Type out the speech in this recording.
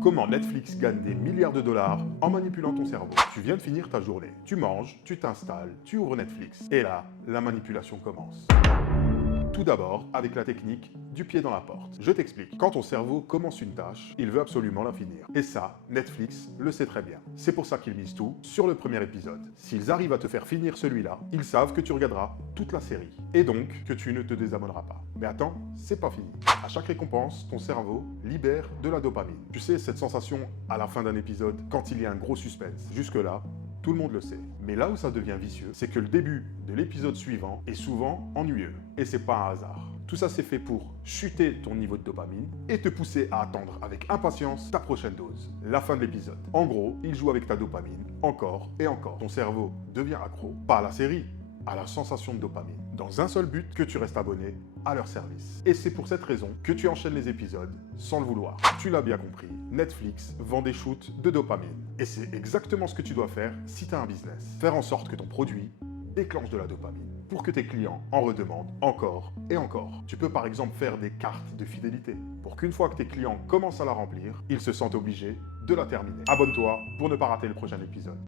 Comment Netflix gagne des milliards de dollars en manipulant ton cerveau. Tu viens de finir ta journée, tu manges, tu t'installes, tu ouvres Netflix. Et là, la manipulation commence. Tout d'abord, avec la technique du pied dans la porte. Je t'explique. Quand ton cerveau commence une tâche, il veut absolument la finir. Et ça, Netflix le sait très bien. C'est pour ça qu'ils misent tout sur le premier épisode. S'ils arrivent à te faire finir celui-là, ils savent que tu regarderas toute la série. Et donc, que tu ne te désabonneras pas. Mais attends, c'est pas fini. À chaque récompense, ton cerveau libère de la dopamine. Tu sais, cette sensation à la fin d'un épisode, quand il y a un gros suspense. Jusque-là, tout le monde le sait. Mais là où ça devient vicieux, c'est que le début de l'épisode suivant est souvent ennuyeux. Et c'est pas un hasard. Tout ça c'est fait pour chuter ton niveau de dopamine et te pousser à attendre avec impatience ta prochaine dose, la fin de l'épisode. En gros, il joue avec ta dopamine encore et encore. Ton cerveau devient accro, pas à la série, à la sensation de dopamine, dans un seul but, que tu restes abonné à leur service. Et c'est pour cette raison que tu enchaînes les épisodes sans le vouloir. Tu l'as bien compris, Netflix vend des shoots de dopamine. Et c'est exactement ce que tu dois faire si tu as un business. Faire en sorte que ton produit déclenche de la dopamine pour que tes clients en redemandent encore et encore. Tu peux par exemple faire des cartes de fidélité pour qu'une fois que tes clients commencent à la remplir, ils se sentent obligés de la terminer. Abonne-toi pour ne pas rater le prochain épisode.